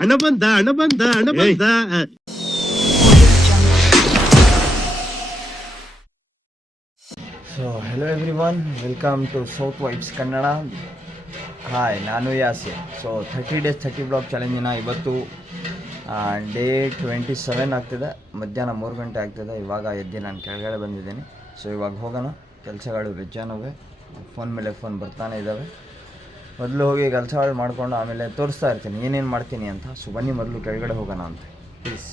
ಹಣ ಬಂದ ಹಣ ಬಂದ ಹಣ ಬಂದ. So hello everyone, welcome to south vibes Kannada. Hi, ನಾನು ಯಾಸಿನ್. ಸೊ 30 days 30 ಬ್ಲಾಗ್ ಚಾಲೆಂಜಿನ ಇವತ್ತು ಡೇ 27 ಆಗ್ತಿದೆ. ಮಧ್ಯಾಹ್ನ 3 ಗಂಟೆ ಆಗ್ತಿದೆ. ಇವಾಗ ಎದ್ದು ನಾನು ಕೆಳಗಡೆ ಬಂದಿದ್ದೀನಿ. ಸೊ ಇವಾಗ ಹೋಗೋಣ. ಕೆಲಸಗಳು ಬೆಜ್ಜಾನವೆ, ಫೋನ್ ಮೇಲೆ ಫೋನ್ ಬರ್ತಾನೆ ಇದ್ದಾವೆ. ಮೊದಲು ಹೋಗಿ ಕೆಲಸಗಳು ಮಾಡಿಕೊಂಡು ಆಮೇಲೆ ತೋರಿಸ್ತಾ ಇರ್ತೀನಿ ಏನೇನು ಮಾಡ್ತೀನಿ ಅಂತ. ಸೊ ಬನ್ನಿ ಮೊದಲು ಕೆಳಗಡೆ ಹೋಗೋಣ ಅಂತ ಪ್ಲೀಸ್.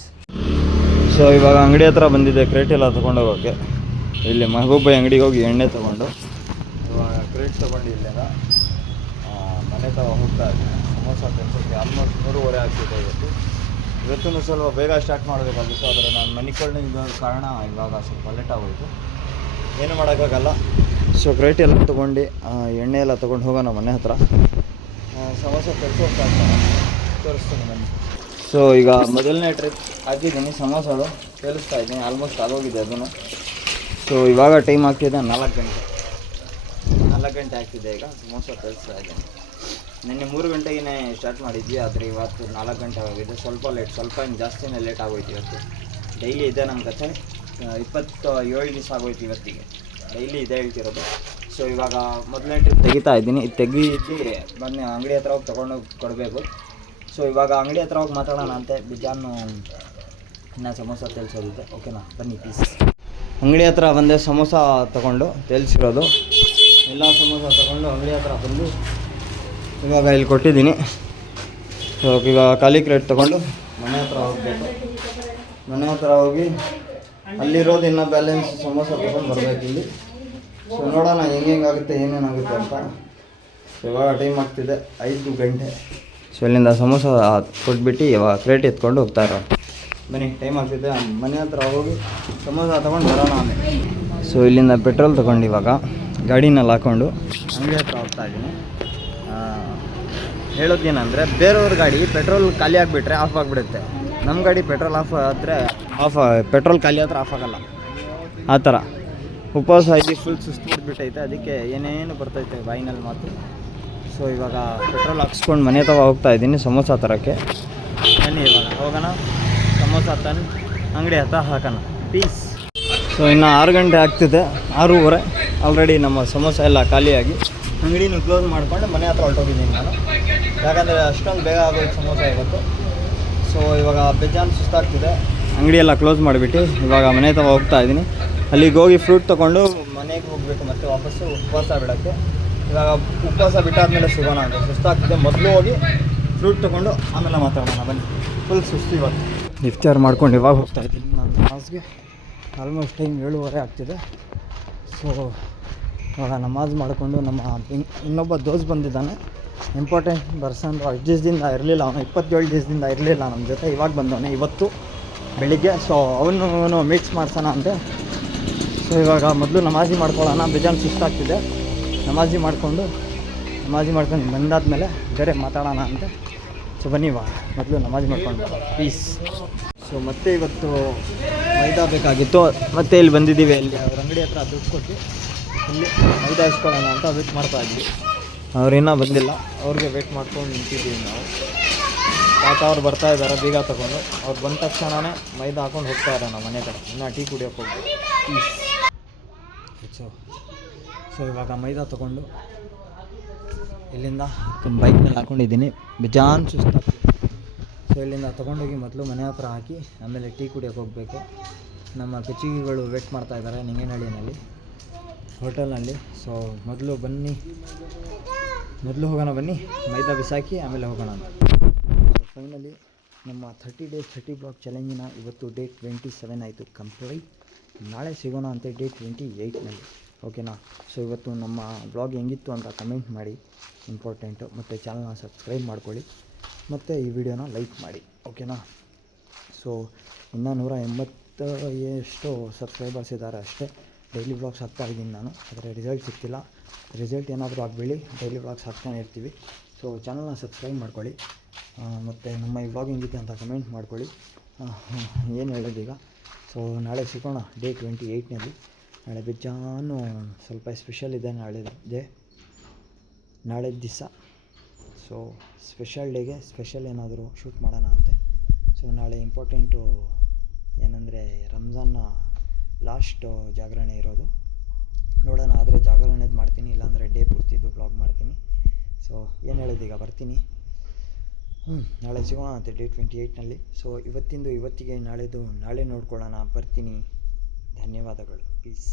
ಸೊ ಇವಾಗ ಅಂಗಡಿ ಹತ್ರ ಬಂದಿದ್ದೆ ಕ್ರೇಟ್ ಎಲ್ಲ ತೊಗೊಂಡೋಗೋಕ್ಕೆ. ಇಲ್ಲಿ ಮಹಬೂಬ ಅಂಗಡಿಗೆ ಹೋಗಿ ಎಣ್ಣೆ ತೊಗೊಂಡು ಇವಾಗ ಕ್ರೇಟ್ ತೊಗೊಂಡು ಇಲ್ಲೆಲ್ಲ ಮನೆ ತಗೋ ಹೋಗ್ತಾ ಇದ್ದೀನಿ. ಸಮೋಸ ಕೆಲಸಕ್ಕೆ ಆಲ್ಮೋಸ್ಟ್ 3:30 ಆಗ್ತಿದೆ ಇವತ್ತು ಸ್ವಲ್ಪ ಬೇಗ ಸ್ಟಾರ್ಟ್ ಮಾಡಬೇಕಾಗಿತ್ತು. ಆದರೆ ನಾನು ಮನಿಕೊಳ್ಳೋ ಕಾರಣ ಇವಾಗ ಸ್ವಲ್ಪ ಲೇಟ್ ಆಗೋಯಿತು. ಏನು ಮಾಡೋಕ್ಕಾಗಲ್ಲ. ಸೊ ಕ್ರೇಟ್ ಎಲ್ಲ ತೊಗೊಂಡು ಎಣ್ಣೆ ಎಲ್ಲ ತೊಗೊಂಡು ಹೋಗೋಣ ಮನೆ ಹತ್ರ. ಸಮೋಸ ಕೆಲಸ ಹೋಗ್ತಾ ಇರ್ತಾನೆ, ತೋರಿಸ್ತೀನಿ ಬನ್ನಿ. ಸೊ ಈಗ ಮೊದಲನೇ ಟ್ರಿಪ್ ಹಾಕಿದ್ದೀನಿ. ಸಮೋಸಗಳು ಕೇಳಿಸ್ತಾ ಇದ್ದೀನಿ, ಆಲ್ಮೋಸ್ಟ್ ಆಗೋಗಿದೆ ಅದನ್ನು. ಸೊ ಇವಾಗ ಟೈಮ್ ಆಗ್ತಿದೆ 4 ಗಂಟೆ ಆಗ್ತಿದೆ. ಈಗ ಸಮೋಸ ಕಳಿಸ್ತಾ ಇದ್ದೀನಿ. ನಿನ್ನೆ 3 ಗಂಟೆಗೆ ಸ್ಟಾರ್ಟ್ ಮಾಡಿದ್ವಿ, ಆದರೆ ಇವತ್ತು 4 ಗಂಟೆ ಆಗಿದೆ. ಸ್ವಲ್ಪ ಏನು ಜಾಸ್ತಿನೇ ಲೇಟ್ ಆಗೋಯ್ತು ಇವತ್ತು. ಡೈಲಿ ಇದೆ ನಮ್ಮ ಕಥೆ. 27 ದಿವಸ ಆಗೋಯ್ತು ಇವತ್ತಿಗೆ. ಡೈಲಿ ಇದೆ ಹೇಳ್ತಿರೋದು. ಸೊ ಇವಾಗ ಮೊದಲನೇ ಟ್ರಿಪ್ ತೆಗಿತಾ ಇದ್ದೀನಿ. ಇದು ತೆಗಿದ್ದು ಬನ್ನಿ ಅಂಗಡಿ ಹತ್ರ ಹೋಗಿ ತೊಗೊಂಡೋಗಿ ಕೊಡಬೇಕು. ಸೊ ಇವಾಗ ಅಂಗಡಿ ಹತ್ರ ಹೋಗಿ ಮಾತಾಡೋಣ ಅಂತೆ. ಬಿಜಾನು ಇನ್ನೂ ಸಮೋಸ ತೇಲ್ಸೋದಿದೆ. ಓಕೆನಾ, ಬನ್ನಿ ಪ್ಲೀಸ್. ಅಂಗಡಿ ಹತ್ರ ಬಂದೆ ಸಮೋಸ ತೊಗೊಂಡು ತೇಲ್ಸಿರೋದು ಎಲ್ಲ ಸಮೋಸ ತೊಗೊಂಡು ಅಂಗಡಿ ಹತ್ರ ಬಂದು ಇವಾಗ ಇಲ್ಲಿ ಕೊಟ್ಟಿದ್ದೀನಿ. ಸೊ ಇವಾಗ ಖಾಲಿ ಕ್ರೇಟ್ ತೊಗೊಂಡು ಮನೆ ಹತ್ರ ಹೋಗಬೇಕು. ಮನೆ ಹತ್ರ ಹೋಗಿ ಅಲ್ಲಿರೋದು ಇನ್ನೂ ಬ್ಯಾಲೆನ್ಸ್ ಸಮೋಸ ತೊಗೊಂಡು ಬರಬೇಕು ಇಲ್ಲಿ. ಸೊ ನೋಡೋಣ ಹೆಂಗಾಗುತ್ತೆ ಏನೇನಾಗುತ್ತೆ ಅಂತ. ಇವಾಗ ಟೈಮ್ ಆಗ್ತಿದೆ 5 ಗಂಟೆ. ಸೊ ಇಲ್ಲಿಂದ ಸಮೋಸ ಕೊಟ್ಬಿಟ್ಟು ಇವಾಗ ಕ್ರೇಟ್ ಎತ್ಕೊಂಡು ಹೋಗ್ತಾ ಇರೋ. ಬನ್ನಿ, ಟೈಮ್ ಆಗ್ತಿದೆ. ಮನೆ ಹತ್ರ ಹೋಗಿ ಸಮೋಸ ತೊಗೊಂಡು ಬರೋಣ ಆಮೇಲೆ. ಸೊ ಇಲ್ಲಿಂದ ಪೆಟ್ರೋಲ್ ತೊಗೊಂಡು ಇವಾಗ ಗಾಡಿನಲ್ಲಿ ಹಾಕ್ಕೊಂಡು ಅಂಗಡಿ ಹತ್ರ ಹೋಗ್ತಾ ಇದ್ದೀನಿ. ಹೇಳೋದೇನೆಂದರೆ, ಬೇರೆಯವ್ರ ಗಾಡಿ ಪೆಟ್ರೋಲ್ ಖಾಲಿ ಆಗಿಬಿಟ್ರೆ ಆಫ್ ಆಗಿಬಿಡುತ್ತೆ. ನಮ್ಮ ಗಾಡಿ ಪೆಟ್ರೋಲ್ ಆಫ್ ಆದರೆ ಪೆಟ್ರೋಲ್ ಖಾಲಿ ಆದರೆ ಆಫ್ ಆಗೋಲ್ಲ. ಆ ಥರ ಉಪವಾಸ ಆಗಿ ಫುಲ್ ಸುಸ್ತು ಬಿಟ್ಬಿಟ್ಟೈತೆ. ಅದಕ್ಕೆ ಏನೇನು ಬರ್ತೈತೆ ಬಾಯಿನಲ್ಲಿ ಮಾತು. ಸೊ ಇವಾಗ ಪೆಟ್ರೋಲ್ ಹಾಕ್ಸ್ಕೊಂಡು ಮನೆ ತಗೋ ಹೋಗ್ತಾ ಇದ್ದೀನಿ ಸಮೋಸ ತರೋಕ್ಕೆ. ಬನ್ನಿ ಇವಾಗ ಹೋಗೋಣ. ಸಮೋಸ ತಂದು ಅಂಗಡಿ ಹತ್ರ ಹಾಕೋಣ ಪೀಸ್. ಸೊ ಇನ್ನು 6 ಗಂಟೆ ಆಗ್ತಿದೆ, 6:30. ಆಲ್ರೆಡಿ ನಮ್ಮ ಸಮೋಸ ಎಲ್ಲ ಖಾಲಿಯಾಗಿ ಅಂಗಡಿನೂ ಕ್ಲೋಸ್ ಮಾಡಿಕೊಂಡು ಮನೆ ಹತ್ರ ಹೊರಟೋಗಿದ್ದೀನಿ ನಾನು. ಯಾಕಂದರೆ ಅಷ್ಟೊಂದು ಬೇಗ ಆಗೋಯ್ತು ಸಮೋಸ ಇವತ್ತು. ಸೊ ಇವಾಗ ಬೇಜಾನ್ ಸುಸ್ತಾಗ್ತಿದೆ. ಅಂಗಡಿಯೆಲ್ಲ ಕ್ಲೋಸ್ ಮಾಡಿಬಿಟ್ಟು ಇವಾಗ ಮನೆ ತಗೋ ಹೋಗ್ತಾ ಇದ್ದೀನಿ. ಅಲ್ಲಿಗೆ ಹೋಗಿ ಫ್ರೂಟ್ ತೊಗೊಂಡು ಮನೆಗೆ ಹೋಗಬೇಕು ಮತ್ತು ವಾಪಸ್ಸು ಉಪವಾಸ ಬಿಡೋಕ್ಕೆ. ಇವಾಗ ಉಪವಾಸ ಬಿಟ್ಟಾದ್ಮೇಲೆ ಸಿಗೋಣ ಅಂತ. ಸುಸ್ತಾಗ್ತಿದೆ. ಮೊದಲು ಹೋಗಿ ಫ್ರೂಟ್ ತೊಗೊಂಡು ಆಮೇಲೆ ಮಾತಾಡೋಣ ಬನ್ನಿ. ಫುಲ್ ಸುಸ್ತು ಇವತ್ತು. ಇಫ್ತಾರ್ ಮಾಡ್ಕೊಂಡು ಇವಾಗ ಹೋಗ್ತಾ ಇದ್ದೀನಿ ನಾನು ನಮಾಜ್ಗೆ. ಆಲ್ಮೋಸ್ಟ್ ಟೈಮ್ 7:30 ಆಗ್ತಿದೆ. ಸೊ ಇವಾಗ ನಮಾಜ್ ಮಾಡಿಕೊಂಡು ನಮ್ಮ ಇನ್ನೊಬ್ಬ ದೋಸ್ತ್ ಬಂದಿದ್ದಾನೆ, ಇಂಪಾರ್ಟೆಂಟ್ ಪರ್ಸನ್. 10 ದಿವಸದಿಂದ ಇರಲಿಲ್ಲ ಅವನು, 27 ದಿವಸದಿಂದ ಇರಲಿಲ್ಲ ನಮ್ಮ ಜೊತೆ. ಇವಾಗ ಬಂದವನೇ ಇವತ್ತು ಬೆಳಿಗ್ಗೆ. ಸೊ ಅವನು ಮಿಕ್ಸ್ ಮಾಡ್ಸೋಣ ಅಂತೆ. ಸೊ ಇವಾಗ ಮೊದಲು ನಮಾಜಿ ಮಾಡ್ಕೊಳ್ಳೋಣ. ಬೇಜಾನ್ ಸುಸ್ತಾಗ್ತಿದೆ. ನಮಾಜಿ ಮಾಡ್ಕೊಂಡು ಬಂದಾದ್ಮೇಲೆ ಬೇರೆ ಮಾತಾಡೋಣ ಅಂತೆ. ಸೊ ಬನ್ನಿ ಇವಾಗ ಮೊದಲು ನಮಾಜಿ ಮಾಡ್ಕೊಂಡು ಪೀಸ್. ಸೊ ಮತ್ತೆ ಇವತ್ತು ಮೈದಾ ಬೇಕಾಗಿತ್ತು. ಮತ್ತೆ ಇಲ್ಲಿ ಬಂದಿದ್ದೀವಿ. ಅಲ್ಲಿ ಅವ್ರ ಅಂಗಡಿ ಹತ್ರ ದುಡ್ಡು ಕೊಟ್ಟು ಇಲ್ಲಿ ಮೈದಾ ಇಸ್ಕೊಳ್ಳೋಣ ಅಂತ ವೇಟ್ ಮಾಡ್ತಾಯಿದ್ವಿ. ಅವ್ರು ಇನ್ನೂ ಬಂದಿಲ್ಲ. ಅವ್ರಿಗೆ ವೇಟ್ ಮಾಡ್ಕೊಂಡು ನಿಂತಿದ್ದೀವಿ ನಾವು. ತಾತ ಅವ್ರು ಬರ್ತಾ ಇದ್ದಾರೆ ಬೀಗ ತೊಗೊಂಡು. ಅವ್ರು ಬಂದ ತಕ್ಷಣವೇ ಮೈದಾ ಹಾಕೊಂಡು ಹೋಗ್ತಾ ಇರೋಣ ಮನೆ ಕಡೆ. ಇನ್ನೂ ಟೀ ಕುಡಿಯೋಕ್ಕೆ ಹೋಗ್ಬೇಕು ಪೀಸ್. ಸೊ ಇವಾಗ ಮೈದಾ ತೊಗೊಂಡು ಇಲ್ಲಿಂದ ಬೈಕ್ ಮೇಲೆ ಹಾಕ್ಕೊಂಡಿದ್ದೀನಿ. ಬೇಜಾನ್ ಸುಸ್ತಾಗ್ತಿದೆ. ಸೊ ಇಲ್ಲಿಂದ ತೊಗೊಂಡೋಗಿ ಮೊದಲು ಮನೆ ಹತ್ರ ಹಾಕಿ ಆಮೇಲೆ ಟೀ ಕುಡಿಯೋಕ್ಕೆ ಹೋಗಬೇಕು. ನಮ್ಮ ಕಚಿಗಿಗಳು ವೇಟ್ ಮಾಡ್ತಾ ಇದ್ದಾರೆ ನಿಂಗೇನಹಳ್ಳಿನಲ್ಲಿ ಹೋಟೆಲ್ನಲ್ಲಿ. ಸೊ ಮೊದಲು ಹೋಗೋಣ ಬನ್ನಿ. ಮೈದಾ ಬಿಸಾಕಿ ಆಮೇಲೆ ಹೋಗೋಣ ಅಂತ. ಸೊ ಫೈನಲಿ ನಮ್ಮ 30 days 30 ಬ್ಲಾಗ್ ಚಾಲೆಂಜಿನ ಇವತ್ತು ಡೇ 27 ಆಯಿತು ಕಂಪ್ಲೀಟ್. ನಾಳೆ ಸಿಗೋಣ ಅಂತ ಡೇ 28ನಲ್ಲಿ. ಓಕೆನಾ. ಸೊ ಇವತ್ತು ನಮ್ಮ ಬ್ಲಾಗ್ ಹೆಂಗಿತ್ತು ಅಂತ ಕಮೆಂಟ್ ಮಾಡಿ, ಇಂಪಾರ್ಟೆಂಟು. ಮತ್ತು ಚಾನಲ್ನ ಸಬ್ಸ್ಕ್ರೈಬ್ ಮಾಡ್ಕೊಳ್ಳಿ ಮತ್ತು ಈ ವಿಡಿಯೋನ ಲೈಕ್ ಮಾಡಿ. ಓಕೆನಾ. ಸೊ ಇನ್ನೂ 180 ಎಷ್ಟು ಸಬ್ಸ್ಕ್ರೈಬರ್ಸ್ ಇದ್ದಾರೆ ಅಷ್ಟೇ. ಡೈಲಿ ವ್ಲಾಗ್ಸ್ ಹಾಕ್ತಾಯಿದ್ದೀನಿ ನಾನು, ಆದರೆ ರಿಸಲ್ಟ್ ಸಿಗ್ತಿಲ್ಲ. ರಿಸಲ್ಟ್ ಏನಾದರೂ ಆಗಬೇಡಿ, ಡೈಲಿ ವ್ಲಾಗ್ಸ್ ಹಾಕ್ತಾನೆ ಇರ್ತೀವಿ. ಸೊ ಚಾನಲ್ನ ಸಬ್ಸ್ಕ್ರೈಬ್ ಮಾಡ್ಕೊಳ್ಳಿ ಮತ್ತು ನಮ್ಮ ಈ ವ್ಲಾಗ್ ಹೆಂಗಿತ್ತು ಅಂತ ಕಮೆಂಟ್ ಮಾಡ್ಕೊಳ್ಳಿ. ಏನು ಹೇಳೋದೀಗ. ಸೊ ನಾಳೆ ಸಿಗೋಣ ಡೇ 28ನಲ್ಲಿ. ನಾಳೆ ಬೇಜಾನು ಸ್ವಲ್ಪ ಸ್ಪೆಷಲ್ ಇದೆ ನಾಳೆ ದಿವಸ. ಸೊ ಸ್ಪೆಷಲ್ ಡೇಗೆ ಸ್ಪೆಷಲ್ ಏನಾದರೂ ಶೂಟ್ ಮಾಡೋಣ ಅಂತೆ. ಸೊ ನಾಳೆ ಇಂಪಾರ್ಟೆಂಟು ಏನಂದರೆ ರಂಜಾನ್ನ ಲಾಸ್ಟ್ ಜಾಗರಣೆ ಇರೋದು. ನೋಡೋಣ, ಆದರೆ ಜಾಗರಣೆದು ಮಾಡ್ತೀನಿ, ಇಲ್ಲಾಂದರೆ ಡೇ ಪೂರ್ತಿದ್ದು ಬ್ಲಾಗ್ ಮಾಡ್ತೀನಿ. ಸೊ ಏನು ಹೇಳೋದು, ಈಗ ಬರ್ತೀನಿ. ನಾಳೆ ಸಿಗೋಣ ಅಂತೆ ಡೇ 28ನಲ್ಲಿ. ಸೊ ಇವತ್ತಿಗೆ ನಾಳೆ ನೋಡ್ಕೊಳ್ಳೋಣ. ಬರ್ತೀನಿ. ಧನ್ಯವಾದಗಳು. ಪೀಸ್.